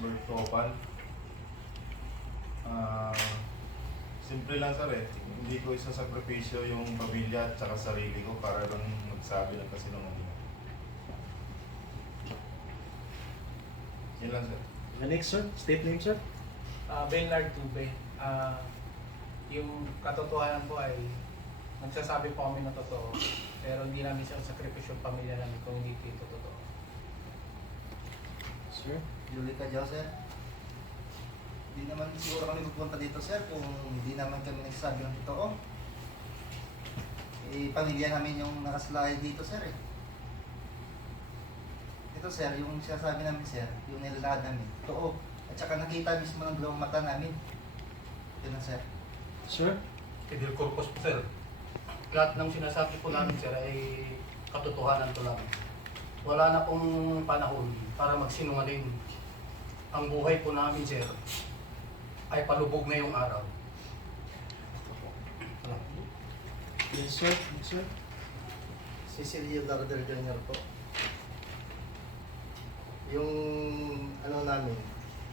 Osbert Topan. Ah, simple lang sir eh. Hindi ko isasakripisyo yung pamilya at saka sarili ko para lang magsabi lang kasi ng ano. Yan lang sir. The next, sir. State name, sir. Baynard Tube. Yung katotohanan po ay nagsasabi po kami na totoo, pero hindi namin siya sakripisyo yung pamilya namin kung hindi ito totoo. Sir. Julita Joseph. Hindi naman siguro kami pupunta dito sir kung hindi naman kami nagsasabi ng totoo. Eh, pamilya namin yung nakasalay dito sir eh. Ito sir, yung sinasabi namin sir, yung nilalakad namin, totoo. At saka nakita mismo ng dalawang mata namin. Yun na sir. Sir. Civil corpus po sir. Lahat ng sinasabi po namin sir ay katotohanan po lang. Wala na pong panahon para magsinungaling. Ang buhay po namin sir ay palubog na yung araw. Yes, sir. Yes, sir. Cecilio Darder Jr. po. Yung ano namin,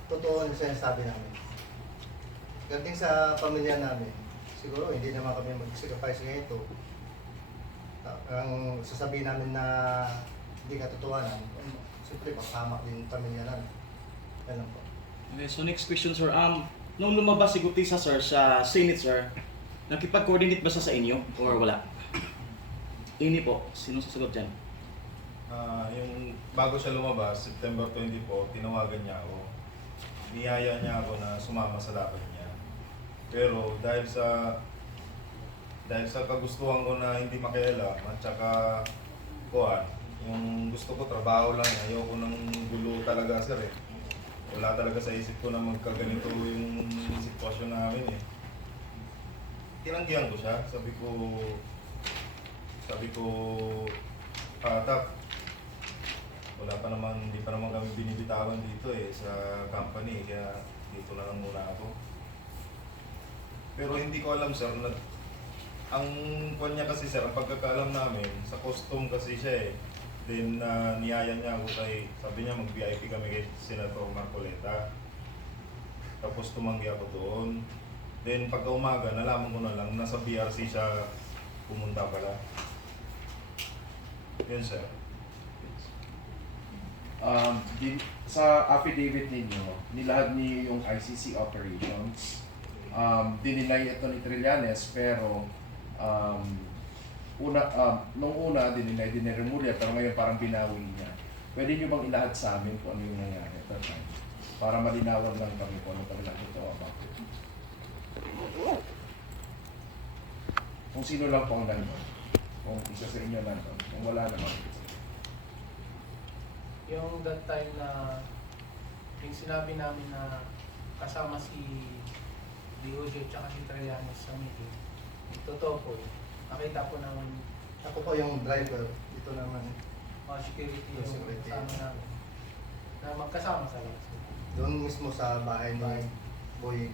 totoo yung sinasabi namin. Gating sa pamilya namin, siguro hindi naman kami mag-sacrifice ngayon ito. Ang sasabihin namin na hindi katotohanan, siyempre papahamak din yung pamilya namin. Yan lang po. Okay, so next question, sir. Nung lumabas si Gutisa, sir, sa Senate, sir, nakipag-coordinate ba siya sa inyo or wala? Ini po. Sino sasagot dyan? Yung bago siya lumabas, September 24, tinawagan niya ako. Niyaya niya ako na sumama sa lakad niya. Pero dahil sa kagustuhan ko na hindi makialam at saka kuhan, yung gusto ko trabaho lang, ayoko ng gulo talaga sir eh. Wala talaga sa isip ko na magkaganito yung sitwasyon namin eh. Tinanggihan ko siya, sabi ko, Tak, wala pa naman, hindi pa naman kami binibitawan dito eh sa company, kaya dito na lang muna ako. Pero hindi ko alam sir, ang kwan niya kasi sir, ang pagkakaalam namin, sa custom kasi siya eh. Then niyaya niya ako sabi niya mag-VIP kami kay Senator Marcoleta. Tapos tumanggi ako doon. Then pagka umaga, nalaman ko na lang, nasa BRC siya pumunta pala. Yun sir. Sa affidavit ninyo, nilahad niyo yung ICC operations. Dininay ito ni Trillanes pero nung una diniremove pero ngayon parang binawi niya. Pwede niyo bang ilahad sa amin kung ano yung nangyari at that time? Para malinawan lang kami kung ano talaga ito about it. Kung sino lang po ang nandun. Kung isa sa inyo nandun. Kung wala naman. Yung that time na yung sinabi namin na kasama si DOJ at si Trillanes sa meeting, totoo po yun. Nakita po naman Ako po yung driver, ito naman. mga security yung Security. kasama namin na magkasama sa lahat. Doon mismo sa bahay ni Boy.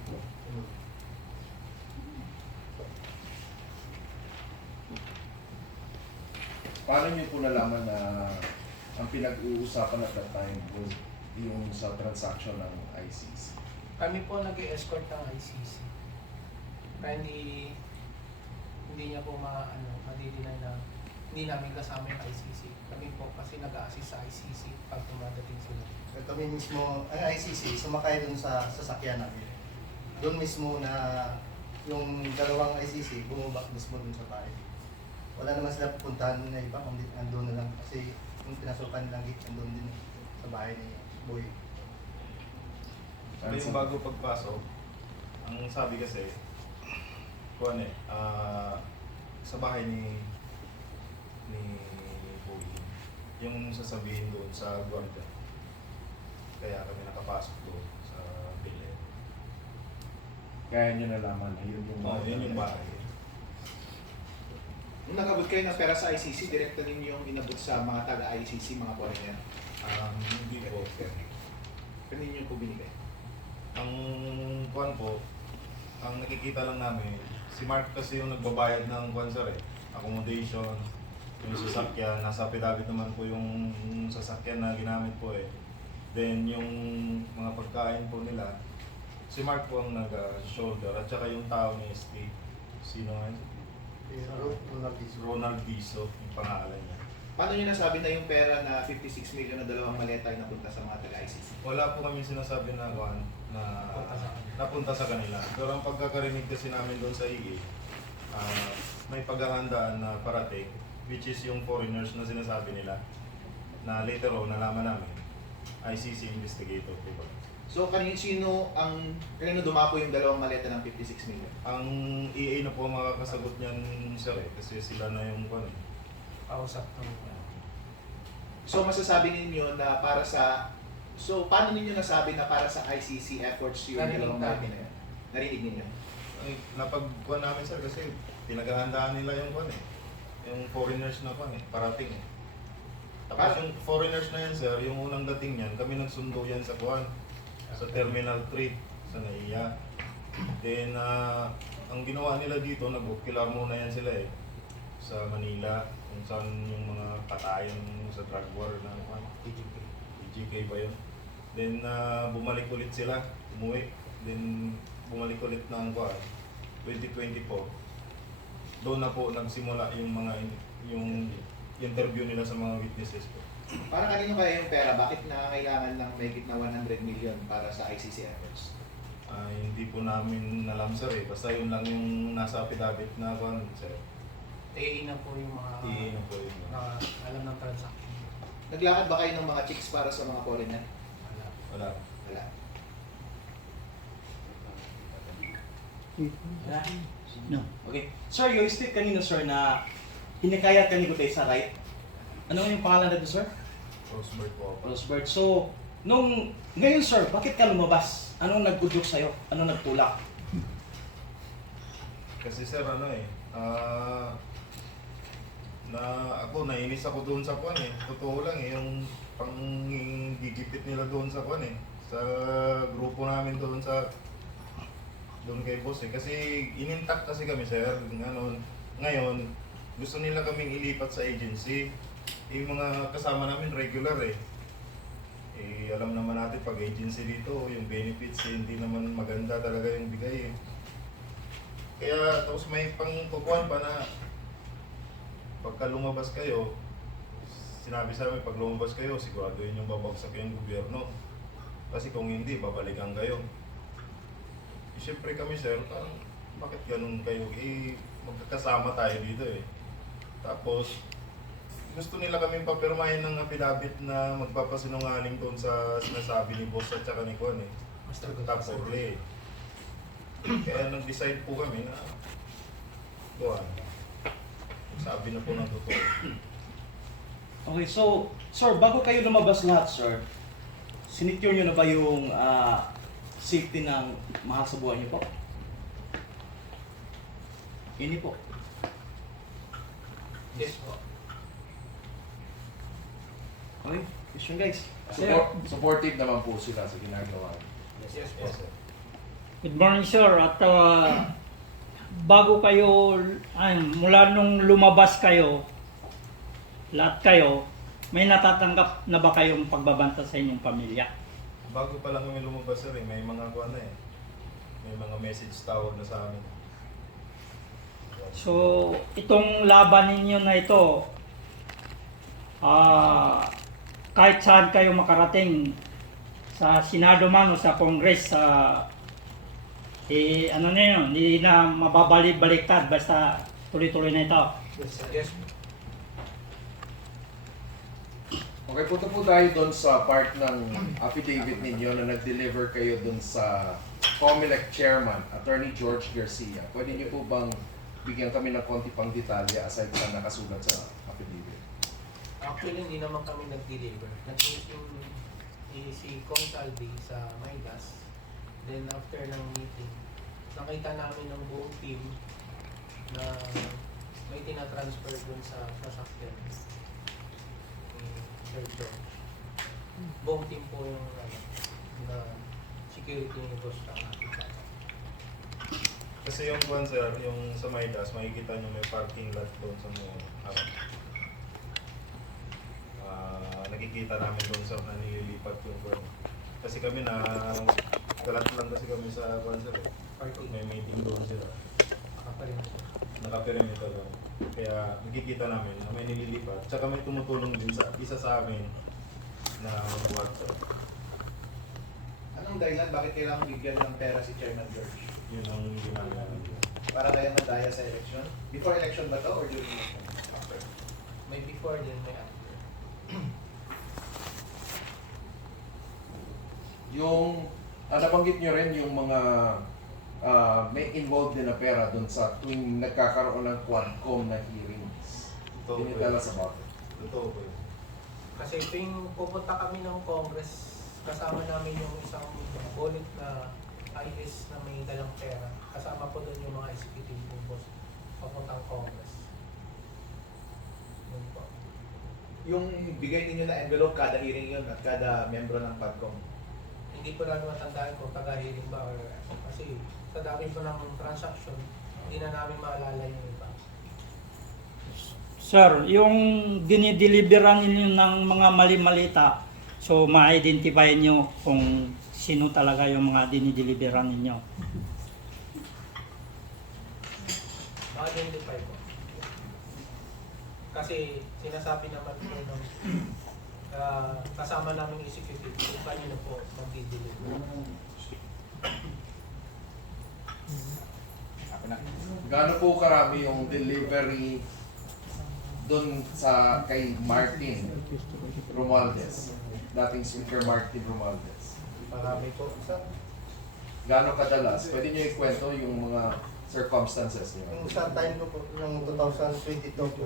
Paano niyo po nalaman na ang pinag-uusapan at that time was yung sa transaction ng ICC? Kami po nag-escort ng ICC. Kaya hindi niya po madidinay na hindi namin kasama yung ICC. Kami po kasi nag-a-assist sa ICC pag dumadating sila. Kami mismo, ang ICC, sumakay dun sa sasakyan namin. Doon mismo na yung dalawang ICC, bumaba mismo dun sa bahay. Wala naman sila pupuntahan na iba, kundi andun na lang. Kasi yung pinasukan nilang gate, andun din sa bahay ni Boy. Pero yung bago pagpasok, ang sabi kasi, sa bahay ni Boy, yung sasabihin doon sa guardia. Kaya kami nakapasok doon sa billet. Kaya niyo nalaman na yun yung Yun yung bahay. Nung nag-abot kayo ng pera sa ICC, direkta ninyo yung inabot sa mga taga-ICC, mga foreigner. Hindi po. Kanino nyo po binigay? Ang ang nakikita lang namin, si Mark kasi yung nagbabayad ng accommodation, yung sasakyan, nasa affidavit naman po yung sasakyan na ginamit po eh. Then yung mga pagkain po nila, si Mark po ang nag-shoulder at saka yung tao ni ST. Sino nga yun? Ronald Diso, yung pangalan niya. Paano nyo nasabi na yung pera na 56 million na dalawang maleta ay napunta sa mga taga-ICC? Wala po kami sinasabi na napunta sa kanila. Pero ang pagkakarinig kasi namin doon sa EA, may paghahandaan na parating, which is yung foreigners na sinasabi nila, na later on nalaman namin, ICC investigator, diba? So kanino dumapo yung dalawang maleta ng 56 million? Ang EA na po ang makakasagot niyan, sir, kasi sila na yung Kausap ng So masasabi ninyo na paano ninyo nasabi na para sa ICC efforts yung Narinig dalawang namin. maleta na yun? Narinig ninyo? ay, napagkuhan namin, sir, kasi pinaghahandaan nila yung yung foreigners na parating eh. Tapos yung foreigners na yan, sir, yung unang dating niyan, kami nagsundo yan sa sa Terminal 3 sa NAIA. Then, ang ginawa nila dito, nag-ocular muna yan sila sa Manila, kung saan yung mga patayan sa drug war na PGK ba yun. Then, bumalik ulit sila, umuwi. Then, bumalik ulit ng 2024. Doon na po nagsimula yung interview nila sa mga witnesses po. Para kanino kaya yung pera? Bakit kailangan ng mahigit na 100 million para sa ICC efforts? Hindi po namin alam, sir, Basta yun lang yung nasa affidavit na sir. TA na po yung mga EA na po yun. na alam ng transaction. Naglakad ba kayo ng mga chicks para sa mga foreigner? Wala. Wala. Wala. Okay. Sir, yung state kanina, sir, na hinikayat ka ni Gutay sa right. Ano yung pangalan na sir? Rosberg po ako. Rosbert. So, ngayon, sir, bakit ka lumabas? Anong nag-udyok sa'yo? Anong nagtulak? Kasi, sir, nainis ako doon sa Totoo lang yung panggigipit nila doon sa sa grupo namin doon kay boss Kasi inintak kasi kami, sir. Ngayon, gusto nila kaming ilipat sa agency. Yung mga kasama namin regular alam naman natin pag agency dito, yung benefits hindi naman maganda talaga yung bigay Kaya tapos may pangkukuhan pa na pagka lumabas kayo, sinabi sa amin pag lumabas kayo, sigurado yun yung babagsak yung gobyerno. Kasi kung hindi, babalikan kayo. Siyempre kami, sir, parang bakit ganun kayo? Magkakasama tayo dito Tapos, gusto nila kaming papirmahin ng affidavit na magpapasinungaling doon sa sinasabi ni boss at saka ni Master Tapos Kaya nag-decide po kami na sabi na po ng totoo. Okay, so, sir, bago kayo lumabas lahat, sir, sinecure nyo na ba yung safety ng mahal sa buhay nyo po? Ini po. Yes po. Okay, question guys. Supportive naman po sila sa ginagawa. Yes po. Yes, sir. Good morning, sir. At bago kayo, mula nung lumabas kayo, lahat kayo, may natatanggap na ba kayong pagbabanta sa inyong pamilya? Bago pa lang kami lumabas, sir, may mga may mga message tawag na sa amin. So, itong laban ninyo na ito, kahit saan kayo makarating, sa Senado man o sa Congress, ano na yun, hindi na mababalik-baliktad basta tuloy-tuloy na ito. Yes, sir. Yes. Okay, punta po tayo doon sa part ng affidavit ninyo na nag-deliver kayo doon sa COMELEC Chairman, Attorney George Garcia. Pwede niyo po bang bigyan kami ng konti pang detalye aside sa nakasulat sa affidavit? Actually, hindi naman kami nag-deliver. Nag-meeting si Kong Saldi sa Maygas. Then after ng meeting, nakita namin ng buong team na may tinatransfer dun sa sasakyan. Sir George. Buong team po yung na security ni boss na nakita. Kasi yung sir, yung sa Maydas, makikita nyo may parking lot doon sa mga makikita namin doon sa na nililipat yung kwan. Kasi kami na galat lang kasi kami sa kwan sir. May meeting doon sila. Naka-perimeter lang. Kaya nakikita namin na may nililipat. Tsaka may tumutulong din sa isa sa amin na mag-work. Anong dahilan bakit kailangan bigyan ng pera si Chairman George? Yun ang ginagawa namin. Para kayo mandaya sa election? Before election ba to or during election? After. May before din, may after. Yung, nabanggit nyo rin yung mga may involved din na pera doon sa tuwing nagkakaroon ng Quadcom na hearings. Totoo Can you po tell yun. us about it? Totoo po yun. Kasi tuwing pupunta kami ng Congress, kasama namin yung isang bonnet na IS na may dalang pera. Kasama po doon yung mga executive boss papuntang Congress. Yun po. Yung bigay ninyo na envelope kada hearing yun at kada membro ng PADCOM. Hindi po namin matandaan kung taga-hearing ba or kasi sa dami po ng transaction, hindi na namin maalala yung iba. Sir, yung dinideliveran ninyo ng mga mali-malita, so ma-identify nyo kung sino talaga yung mga dinideliveran ninyo. Ma-identify po. Kasi sinasabi naman po ng kasama namin yung executive kung kanino po mag-deliver. Gaano po karami yung delivery doon sa kay Martin Romualdez, dating Speaker Martin Romualdez? Marami po. Gaano kadalas? Pwede nyo ikwento yung mga circumstances niyo? Yung sa time ko po, yung 2022 po,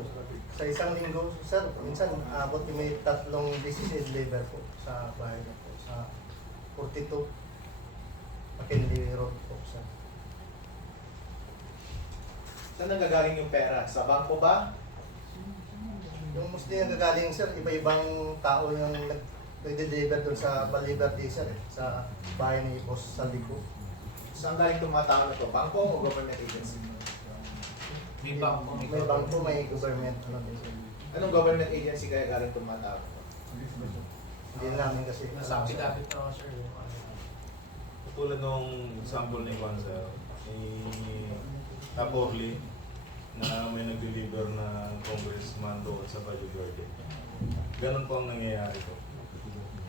sa isang linggo, sir, minsan abot yung may 3 decision labor po sa bahay na po, sa 42 McKinley Road po, sir. Saan nanggagaling yung pera? Sa bangko ba? Yung mostly yung gagaling, sir, iba-ibang tao yung nag-deliver doon sa Baliber sir, sa bahay ni Boss Salico. Saan galing itong mga tao na to? Bangko o government agency? May bangko, May bangko, may government, ano din, sir. Anong government agency kaya galing itong mga tao na to? Hindi namin kasi. Nasa affidavit na ako, sir. Yung ano. Tulad nung example ni Juan sir, ni Taporli na may nag-deliver na congressman doon sa Valle Verde. Ganon po ang nangyayari ko.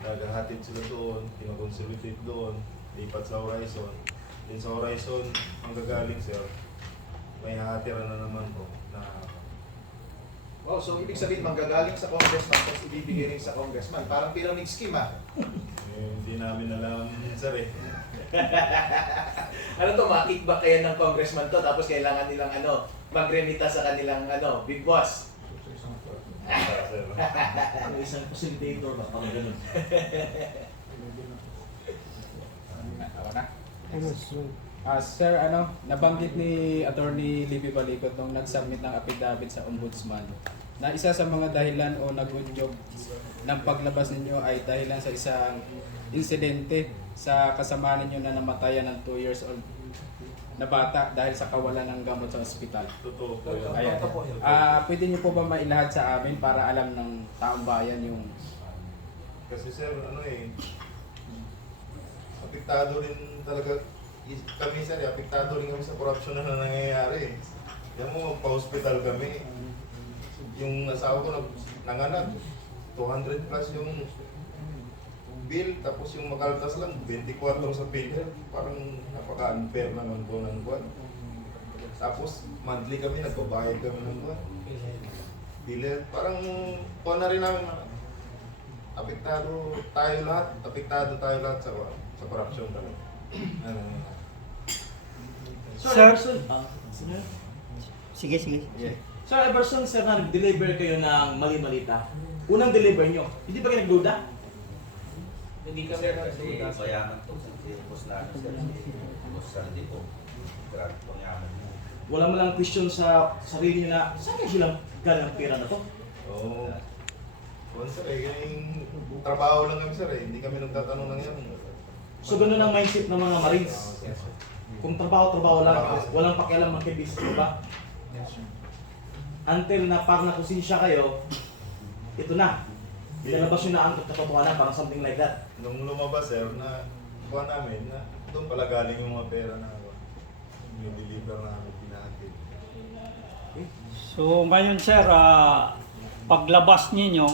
Naghahatid sila doon, tinakonsolidate doon, lipat sa Horizon. Din sa Horizon, ang gagaling sir, may hatira na naman po na Wow, so ibig sabihin manggagaling sa congressman tapos ibibigay rin sa congressman. Parang pyramid scheme ah. hindi namin alam sir eh. Ano to, ma-kickback kayo ng congressman to tapos kailangan nilang magremita sa kanilang big boss. Sir. Ano isang facilitator ba? Parang ganun. Sir, nabanggit ni Attorney Libby Balikot nung nag-submit ng affidavit sa Ombudsman na isa sa mga dahilan o nagudyog ng paglabas ninyo ay dahilan sa isang insidente sa kasama ninyo na namatayan ng 2 years old na bata dahil sa kawalan ng gamot sa ospital. Totoo po yun. Ayan. Pwede niyo po ba mailahad sa amin para alam ng taong bayan yung... Kasi sir, apektado rin talaga kami sir, apektado rin kami sa corruption na nangyayari. Yan mo, pa-hospital kami. Yung asawa ko nanganak, 200 plus yung bill, tapos yung makaltas lang, 24 sa pillar. Parang napaka-unfair naman po ng buwan. Tapos monthly kami, nagbabayad kami ng buwan. Bill, parang po na rin namin apektado tayo lahat sa corruption talaga. Sir, Sir? Everson, Sige, sige. Sir Everson, sir, na nag-deliver kayo ng mali-malita. Unang deliver nyo, hindi ba kayo nagduda? Hindi kami Sir, kasi nagsudas. bayanan to sa boss namin, sir. Boss Sandy po. Grabe pong yaman mo. Wala mo lang question sa sarili nyo na, saan kayo silang galing ang pera na to? Oo. Sir, yung trabaho lang kami sir hindi kami nagtatanong ng yan. So ganun ang mindset ng mga Marines. Kung trabaho lang, walang pakialam magkibis, di ba? Until na parang nakonsensya kayo, ito na. Pinalabas yung naangkot na katotohanan, parang something like that. Nung lumabas sir, na kuha namin na doon pala galing yung mga pera na nililiver namin pinatid. So ngayon sir, paglabas ninyo,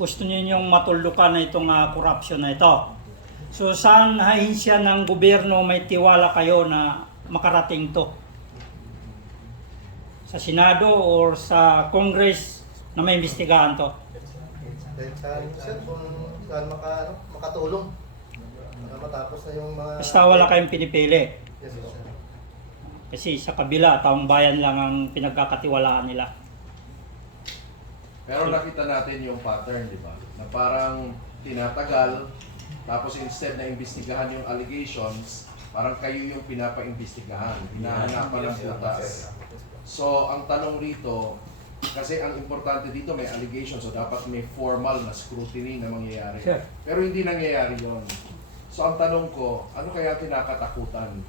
gusto ninyong matulukan na itong corruption na ito. So saan ahensya ng gobyerno may tiwala kayo na makarating to? Sa Senado or sa Congress na may imbestigahan to? Dahil saan, sir, kung saan makatulong. Para matapos na yung mga... Basta wala kayong pinipili. Yes, sir. Kasi sa kabila, taong bayan lang ang pinagkakatiwalaan nila. Pero nakita natin yung pattern, di ba? Na parang tinatagal, tapos instead na imbestigahan yung allegations, parang kayo yung pinapa-imbestigahan, hinahanapan ng butas. So, ang tanong rito, kasi ang importante dito may allegations, so dapat may formal na scrutiny na mangyayari. Sure. Pero hindi nangyayari yon. So, ang tanong ko, ano kaya kinakatakutan?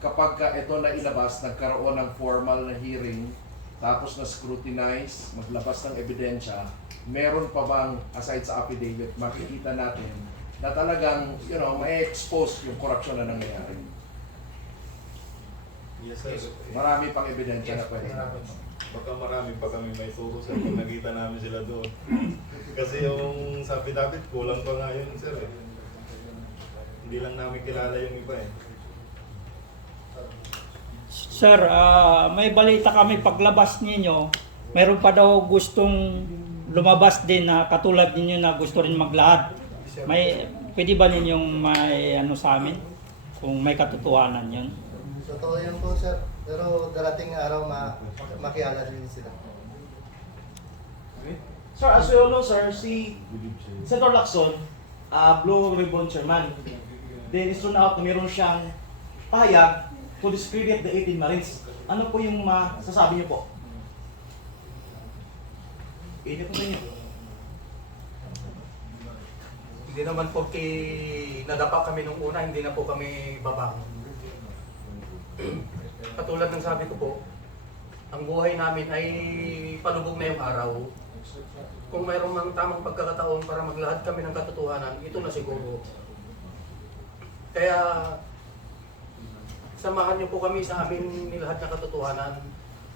Kapag ito na ilabas, nagkaroon ng formal na hearing, tapos na scrutinize, maglabas ng ebidensya, meron pa bang, aside sa affidavit, makikita natin na talagang, may expose yung corruption na nangyayari? Yes sir. Marami pang ebidensya na pwede. Baka marami pa kami may turo sir pag nakita namin sila doon. Kasi yung sa affidavit, kulang pa nga yun sir eh. Hindi lang namin kilala yung iba eh. Sir, may balita kami paglabas ninyo, meron pa daw gustong lumabas din na katulad ninyo na gusto rin maglahad. Pwede ba ninyong may sa amin? Kung may katotohanan yun? Totoo yun po, sir. Pero darating araw makiala din sila. Sir, as you all know, sir, si Senator Lacson, Blue Ribbon Chairman. Then, it's turned out na meron siyang pahayag to discredit the 18 Marines. Ano po yung masasabi niyo po? Ini po sa inyo. Hindi naman po nadapa kami nung una, hindi na po kami babangon. Katulad ng sabi ko po, ang buhay namin ay palubog na yung araw. Kung mayroong mang tamang pagkakataon para maglahad kami ng katotohanan, ito na siguro. Kaya samahan niyo po kami sa aming nilahad na katotohanan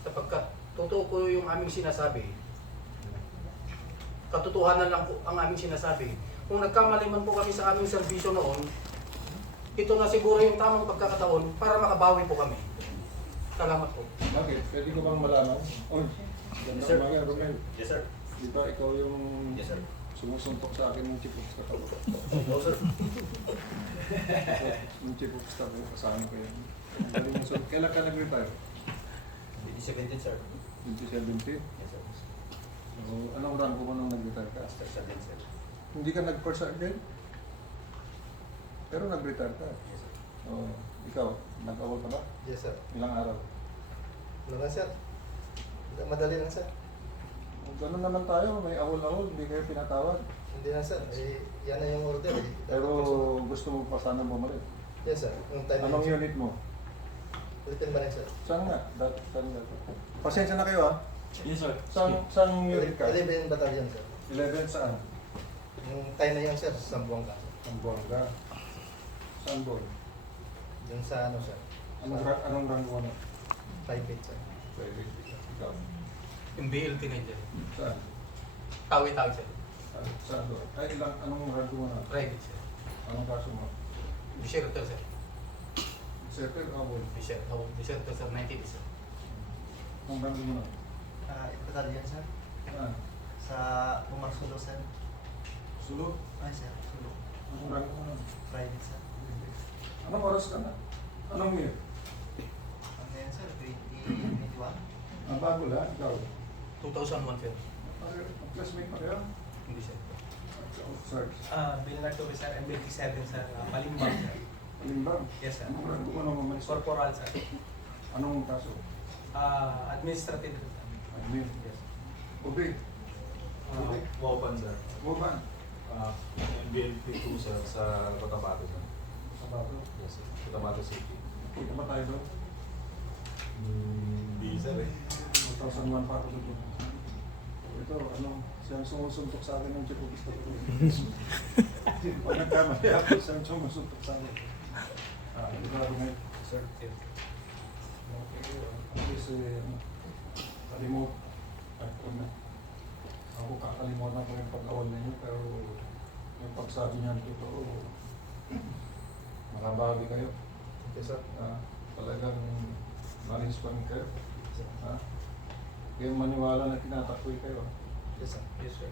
sapagkat totoo po yung aming sinasabi. Katotohanan lang po ang aming sinasabi. Kung nagkamali man po kami sa aming serbisyo noon, ito na siguro yung tamang pagkakataon para makabawi po kami. Salamat po. Bakit? Pwede ko bang malaman? Oh, Yes, sir. Romel. Yes, sir. Di ba ikaw yung Yes, sir. sumusuntok sa akin ng chief of staff? No, sir. Yung chief of staff, kasama ko yun. Galing mo, so, kailan ka nag-retire? 2017, sir. 2017? Yes, sir. So, anong rank mo nung nag-retire ka? Master Sergeant, sir. Hindi ka nag-first sergeant? Pero nag-retire ka. Yes, sir. So, ikaw, nag-awol ka ba? Yes, sir. Ilang araw? Ano lang, sir? Madali lang, sir. Ganun naman tayo, may awol-awol, hindi kayo pinatawad. Hindi na, sir. Yan na yung order. Pero gusto mo pa sana bumalik. Yes, sir. Yung time Anong unit mo? Ulitin ba rin, sir? Saan nga? Saan nga? Pasensya na kayo ah. Yes, sir. Saan unit ka? 11 battalion, sir. 11 saan? Yung time na yun, sir, sa Sambuanga. Sambuanga. Saan doon? Yung sa ano, sir? Anong rank mo na? 5-8, sir. Ikaw. Yung BLT na dyan. Saan? Tawi-tawi sir. Saan doon? Ay, anong rank mo na? Private sir. Anong kaso mo? Deserter sir. Settle awol. Deserter sir, 90 sir. Anong rank mo na? Battalion, sir. Saan? Sa Pumarsulo, sir. Sulod? Ay, sir. Sulo. Anong rank mo na? Private, sir. Anong oras ka na? Anong year? Ano yan, sir? 2021? Ang bago lang, ikaw. 2001 sir. Classmate pa kayo? Hindi sir. Sir, Bernardo Sir, MB7 sir, Malimbang sir. Alimbang. Yes sir. Anong rank mo na mamalis? Corporal sir. Anong kaso? Administrative sir. Admin. Yes. Ube. Wopan sir. Buban. MBLP 2 sir sa Cotabato sir. Sabato. Yes sir. Cotabato City. Kita ba tayo doon? Hindi sir eh. 2001 pa ako doon. Ito, siyang sumusuntok sa akin ng Chico Gusto ko. Pag nagkamali ako, siyang sumusuntok sa akin. Ito ako ngayon. Sir. Kasi, kalimut. Ako kakalimutan ko yung pag-awal ninyo, pero yung pagsabi niyan, totoo, makabawi kayo. Yes, sir. Talagang ma-inspire kayo. Kaya maniwala na tinatakoy kayo. Yes, sir. Yes, sir.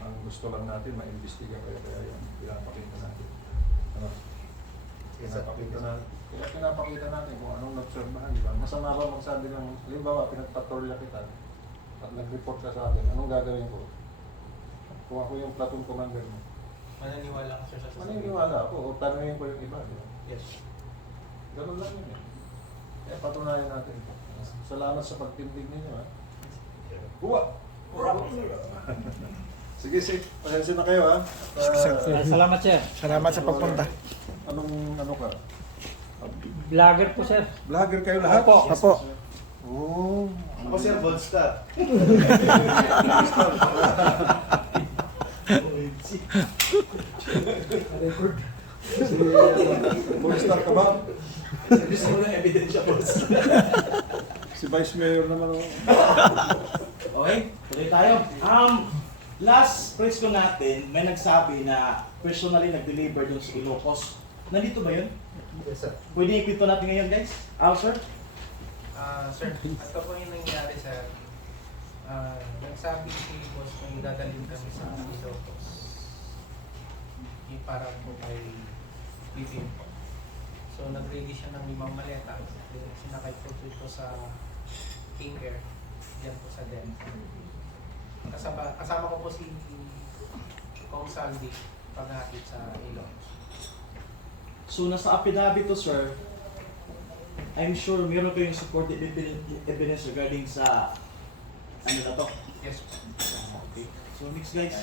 Ang gusto lang natin, ma-imbestiga kayo, kaya yung pinapakita natin. Yes, sir. Pinapakita natin kung anong nagserbahan, di ba? Masama ba magsabi ng, halimbawa, pinagpatrolya kita at nag-report ka sa akin, anong gagawin ko? Kung ako yung platoon commander mo, Mananiwala ka, sir, sa sasabihin. maniniwala ako o tanungin ko yung iba, di ba? Yes. Ganun lang yun eh. Kaya patunayan natin. Salamat sa pagtindig ninyo, ha? Buwa! Sige, pasensya na kayo, ha? Salamat, sir. Salamat sa pagpunta. Anong ano ka? Vlogger po, sir. Vlogger kayo lahat? Opo. Apo. Oh. Ako, sir, Gold Star. Gold-star ka ba? Gusto mo ng ebidensya, boss. Si Vice Mayor naman, oh. Okay, tuloy tayo. Last press ko natin, may nagsabi na personally nag-deliver dun sa Ilocos. Nandito ba yun? Yes, sir. Pwede ikwento natin ngayon, guys? Sir? Sir, ito po yung nangyari, sir. Nagsabi si boss na dadalhin kami sa Ilocos. Para po kay Bibim po. So, nag-ready siya ng 5 maleta. Sinakay po ito sa King Air. Diyan po sa Denver. Kasama ko po si Kong Saldi paghatid sa Ilocos. So, nasa affidavit to, sir, I'm sure meron kayong supported evidence regarding sa ano na to? Yes po. Okay. So, next, guys.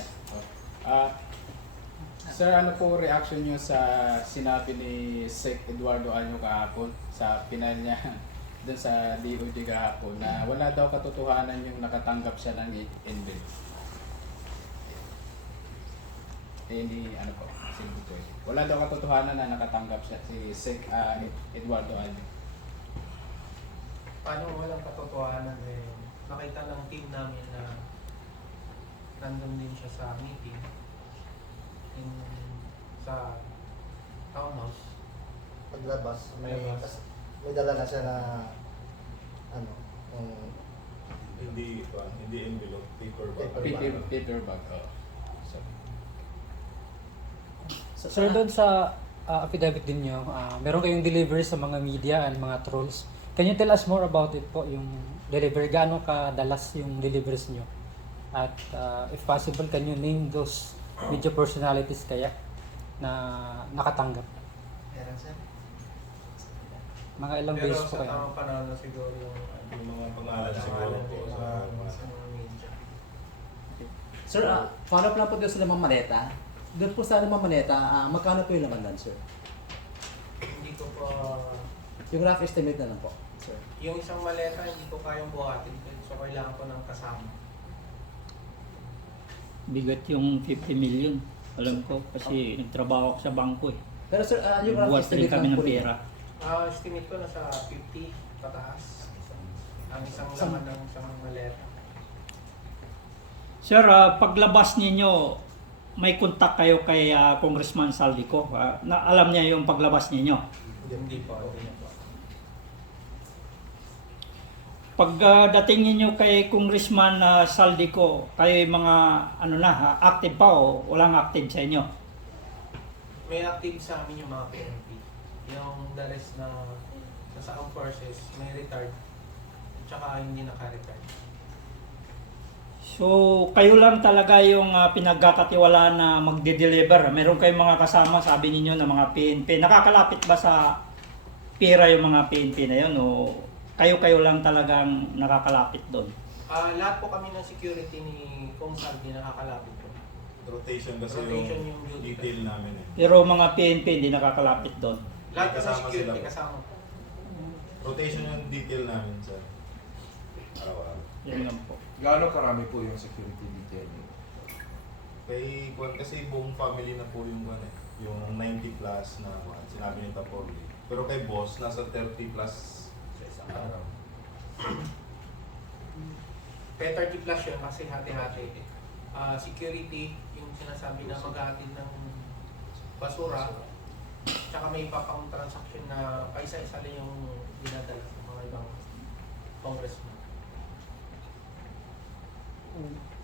Sir, ano po reaction nyo sa sinabi ni Sec Eduardo Año kahapon sa final niya doon sa DOJ kahapon na wala daw katotohanan yung nakatanggap siya ng NBIL? Hindi, ano po, simple po. Wala daw katotohanan na nakatanggap siya si Sec Eduardo Año. Paano walang katotohanan eh, nakita ng team namin na nandun din siya sa meeting sa townhouse. Paglabas, may Paglabas. dala na siya na Hindi envelope, paper bag. Peter Bag. Sir, doon sa affidavit din nyo, meron kayong delivery sa mga media and mga trolls. Can you tell us more about it po, yung delivery? Gaano kadalas yung deliveries nyo? At if possible, can you name those media personalities kaya na nakatanggap? meron, sir. Mga ilang Pero days po sa kayo? tamang panahon na siguro yung Yung mga pangalan siguro po sa mga media. Sir, follow up lang po doon sa lamang maleta. Doon po sa lamang maleta, magkano po yung laman doon, sir? Hindi ko po, Yung rough estimate na lang po, sir. yung isang maleta hindi ko kayang buhatin. So kailangan ko ng kasama. Bigat yung 50 million. Alam ko kasi nagtrabaho ako sa bangko eh. Pero sir, yung rough Buwas rin estimate kami lang ng po pera. Estimate ko nasa 50 pataas. Ang isang laman ng isang maleta. Sir, paglabas ninyo, may kontak kayo kay Congressman Saldico. Na alam niya yung paglabas ninyo. Hindi po. Pagdating ninyo kay Congressman Saldico, kayo mga active pa o walang active sa inyo? May active sa amin yung mga PNP. Yung the rest na sa armed forces, may retired. Tsaka hindi naka-retired. So, kayo lang talaga yung pinagkakatiwalaan na magde-deliver. Meron kayong mga kasama, sabi ninyo, na mga PNP. Nakakalapit ba sa pera yung mga PNP na yun? O kayo lang talagang nakakalapit doon? Lahat po kami ng security ni Kong Saldi nakakalapit po. rotation kasi Rotation yung yung duty. detail namin eh. Pero mga PNP hindi nakakalapit doon. Lahat ng Kasama security sila. kasama po. Rotation yung detail namin sa araw-araw. Yun lang po. Gaano karami po yung security detail niyo? Kay Juan kasi buong family na po yung Juan eh. Yung 90 plus na Juan, sinabi ni Tapoli. Pero kay boss, nasa 30 plus sa isang araw. Kaya 30 plus yun kasi hati-hati. Security, yung sinasabi na maghahatid ng basura, tsaka may iba pang transaction na paisa-isa lang yung dinadala ng mga ibang congressman.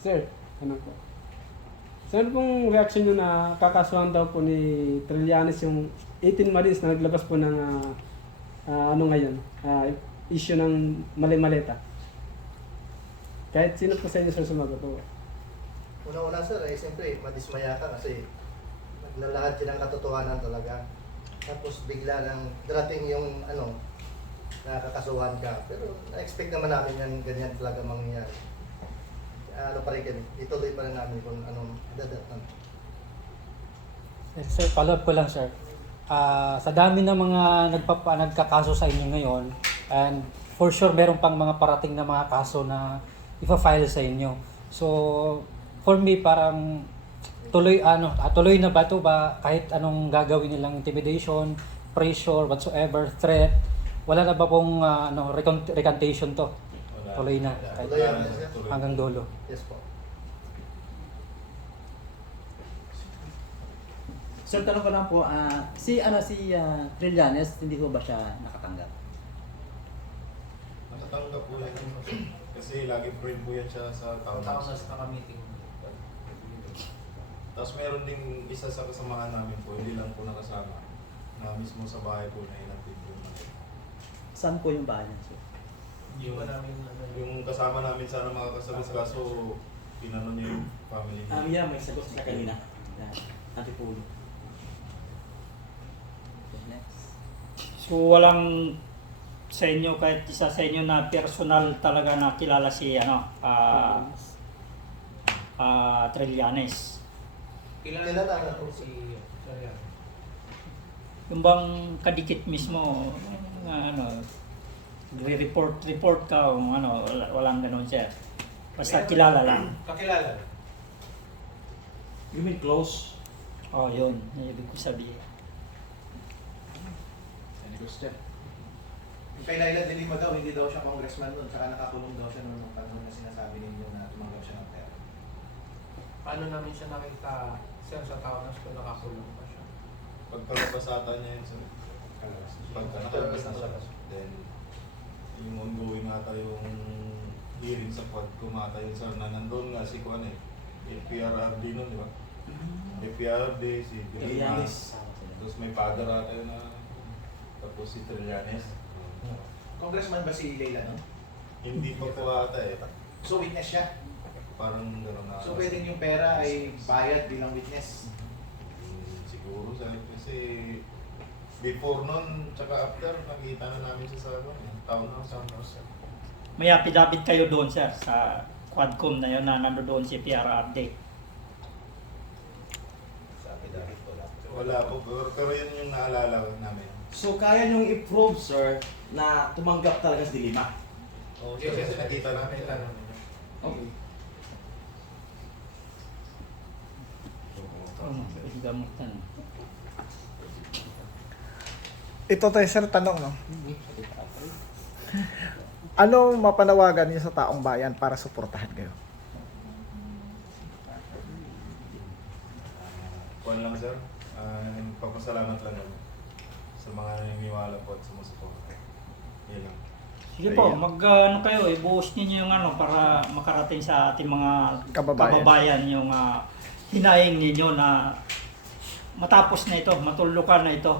Sir, ano po? Sir, pong reaction nyo na kakasuhan daw po ni Trillanes yung 18 Marines na naglabas po ng ano ngayon, issue ng mali-maleta. Kahit sino po sa inyo sir sumagot po. Una-una sir, siyempre, madismaya ka kasi naglalahad ka ng katotohanan talaga. Tapos bigla nang darating yung nakakasuhan ka. Pero na-expect naman namin yan, ganyan talaga mangyayari. Pa rin kami, ituloy pa rin namin kung anong dadatan. Sir, follow-up ko lang sir. Sa dami ng mga nagkakaso sa inyo ngayon, and for sure meron pang mga parating na mga kaso na ipa-file sa inyo. So, for me parang tuloy na ba ito ba kahit anong gagawin nilang intimidation, pressure, whatsoever, threat, wala na ba pong recantation to? Tuloy na kahit hanggang dulo. Yes po. Sir, tanong ko lang po, si Trillanes, hindi ko ba siya nakatanggap? Nakatanggap po yan. Kasi lagi friend po yan siya sa town house. Naka-meeting. Tapos meron ding isa sa kasamahan namin po, hindi lang po nakasama. Na mismo sa bahay po na inatid po natin. Saan po yung bahay niya, sir? Hindi pa namin Yung kasama namin sana makakasagot kaso tinanong niya yung family niya. Yeah, may sagot sila kanina. Antipulo. Next. So walang sa inyo kahit isa sa inyo na personal talaga na kilala si Trillanes. Kilala na po si Sarian. Yung bang kadikit mismo report ka o walang ganun sir. Basta kilala lang. Kakilala. You mean close? Oh, yun. Ibig ko sabihin. Any question? Yung kay Laila de Lima daw, hindi daw siya congressman noon, saka nakakulong daw siya noong panahon na sinasabi ninyo na tumanggap siya ng pera. Paano namin siya nakita, sir, sa town house kung nakakulong pa siya? Pagkalabas ata niya yun sir. Pagka nakalabas na siya. Then yung ongoing ata yung hearing sa quad kumata yun sir na nandun nga si Kuan eh. FPRRD nun, di ba? FPRRD, si Trillanes. Tapos may father ata yun na tapos si Trillanes. Congressman ba si Leila, no? Hindi pa po ata eh. So witness siya? Parang gano'n na. So pwedeng yung pera ay bayad bilang witness? Siguro sir, kasi before nun, tsaka after, nakita na namin siya sa town house. May affidavit kayo doon sir sa Quadcom na yun na nandoon si PRRD. Sabi dahil wala. Wala po, pero yun yung naalala namin. So kaya niyong i-prove sir na tumanggap talaga si Dilima? Oo, Yes, sir, nakita namin. Nakita namin. Okay. Gamutan. Ito tayo sir, tanong no? Ano mapanawagan niyo sa taong bayan para suportahan kayo? Kuan lang sir, papasalamat lang namin sa mga naniniwala po at sumusuporta. Yan lang. Sige po, kayo, ibuhos ninyo yung para makarating sa ating mga kababayan yung hinaing ninyo na matapos na ito, matulukan na ito.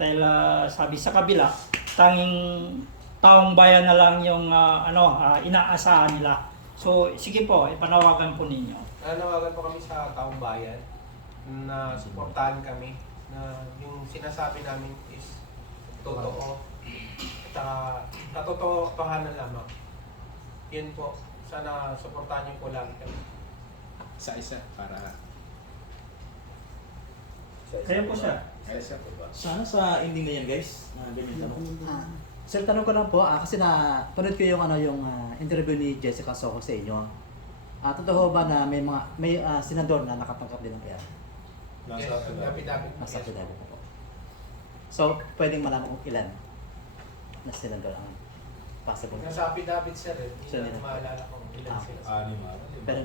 Dahil sabi sa kabila, tanging taong bayan na lang yung inaasahan nila. So sige po, ipanawagan po ninyo. Nanawagan po kami sa taong bayan na suportahan kami na yung sinasabi namin is totoo at katotohanan lamang. Yun po, sana suportahan niyo po lang kami. Isa-isa para Kaya po sir. Kaya sir. Sana sa ending na yan guys, na ganyan tanong. Sir, tanong ko lang po, kasi panood ko yung interview ni Jessica Soho sa inyo. Totoo ba na may senador na nakatanggap din ng pera? Nasa affidavit. Nasa affidavit po. So, pwedeng malaman kung ilan na senador ang possible. Nasa affidavit sir, Sir, hindi na maalala kung ilan sila. Pero,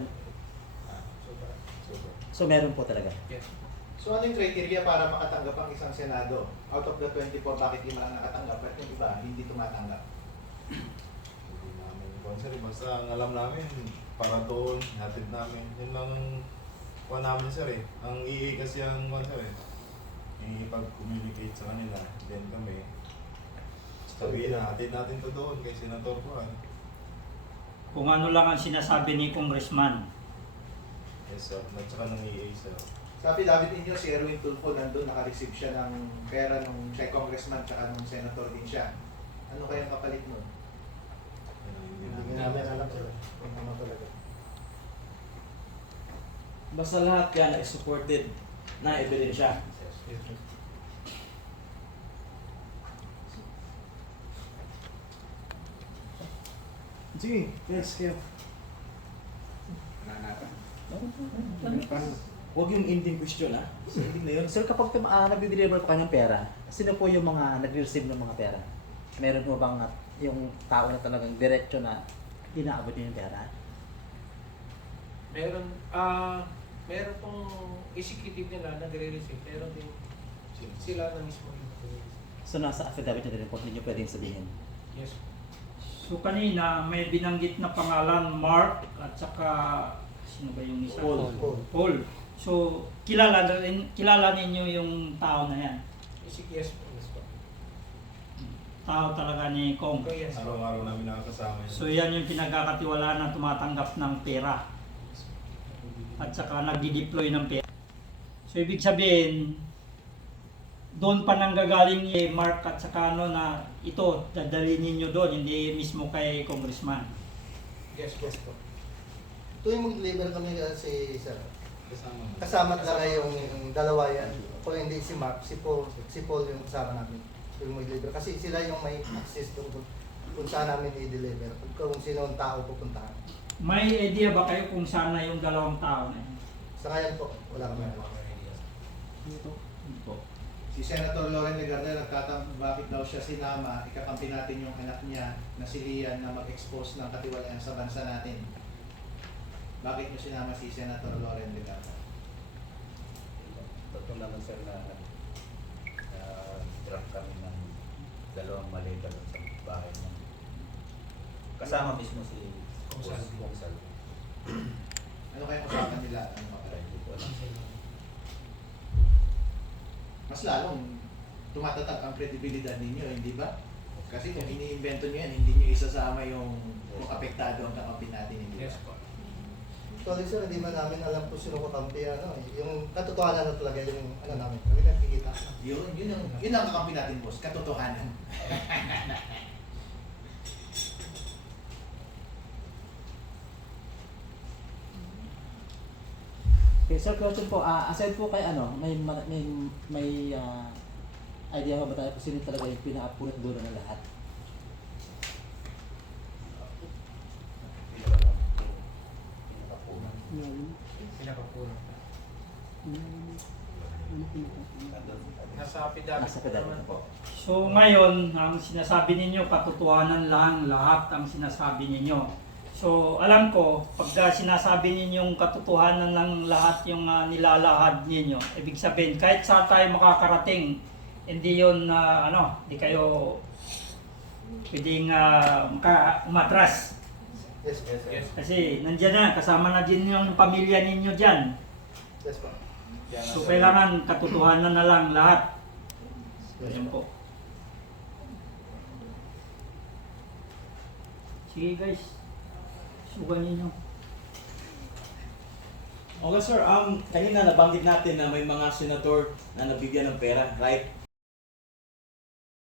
Super. so meron po talaga. Yes. So ano yung criteria para makatanggap ang isang Senado? Out of the 24, bakit yung lang nakatanggap at yung iba hindi tumatanggap? Hindi namin sponsor. Basta ang alam namin, para doon, hatid namin. Yun lang kuha namin sir eh. Ang EA kasi ang sponsor eh. Pag-communicate sa kanila, then kami, sabihin na, hatid natin to doon kay Senator Juan. Kung ano lang ang sinasabi ni Congressman. Yes sir, at saka ng EA sir. Sa affidavit ninyo, si Erwin Tulfo nandun, naka-receive siya ng pera nung kay congressman tsaka nung senator din siya. Ano kayang kapalit nun? Hindi Hindi namin alam sir. Kung ano talaga. Basta lahat yan ay supported na ebidensya. Sige, yes, kayo. Huwag yung ending question ha. Sa ending na yun. Sir, kapag nag-deliver po kayo ng pera, sino po yung mga nag-receive ng mga pera? Meron po bang yung tao na talagang diretso na inaabot niyo yung pera? Meron pong executive nila nagre-receive, pero din sila na mismo yung nagre-receive. So nasa affidavit na din po, hindi nyo pwedeng sabihin. Yes. So kanina may binanggit na pangalan Mark at saka sino ba yung isa? Paul. So kilala ninyo yung tao na yan. Yes po. Tao talaga ni Kong. Yes. Araw-araw namin nakakasama yun. So yan yung pinagkakatiwalaan na tumatanggap ng pera. At saka nagdi-deploy ng pera. So ibig sabihin, doon pa nanggagaling ni Mark at saka na ito, dadalhin ninyo doon, hindi mismo kay Congressman. Yes po. Tuwing mag-deliver kami si sir. Kasama talaga yung dalawa yan. Kung hindi si Mark, si Paul yung kasama namin. Tuwing mag-deliver. Kasi sila yung may access doon kung saan namin i-deliver. Kung sino ang tao pupuntahan. May idea ba kayo kung saan na yung dalawang tao na yun? Sa ngayon po, wala kami alam. Si Senator Loren Legarda nagtatanong bakit daw siya sinama, ikakampi natin yung anak niya na si Lian na mag-expose ng katiwalian sa bansa natin. Bakit niyo sinama si Senator Loren Legarda? Totoo naman sir na drop kami ng 2 maleta doon sa bahay niya. Kasama mismo si Kungsal. Ano kayang usapan nila? Ano ba? Mas lalong tumatatag ang kredibilidad ninyo, hindi ba? Kasi kung iniimbento nyo yan, hindi nyo isasama yung apektado ang kakampi natin, hindi ba? Yes po. Actually sir, hindi man namin alam kung sino kakampi yung katotohanan na talaga yung namin. Kami nakikita. Yun ang kakampi natin, boss, katotohanan. Okay, sir, question po. Aside po kay may idea ba tayo kung sino talaga yung pinaka-punot dulo ng lahat? Pinakapunan. Nasa affidavit naman po. So ngayon, ang sinasabi ninyo, katotohanan lang lahat ang sinasabi ninyo. So alam ko, pagka sinasabi ninyong katotohanan lang lahat yung nilalahad ninyo, ibig sabihin kahit saan tayo makakarating, hindi yun hindi kayo pwedeng umatras. Yes, Yes. Kasi nandiyan na, kasama na din yung pamilya ninyo dyan. Yes po. So kailangan katotohanan na lang lahat. Yan po. Sige guys, sugan ninyo. Okay sir, kanina nabanggit natin na may mga senador na nabigyan ng pera, right?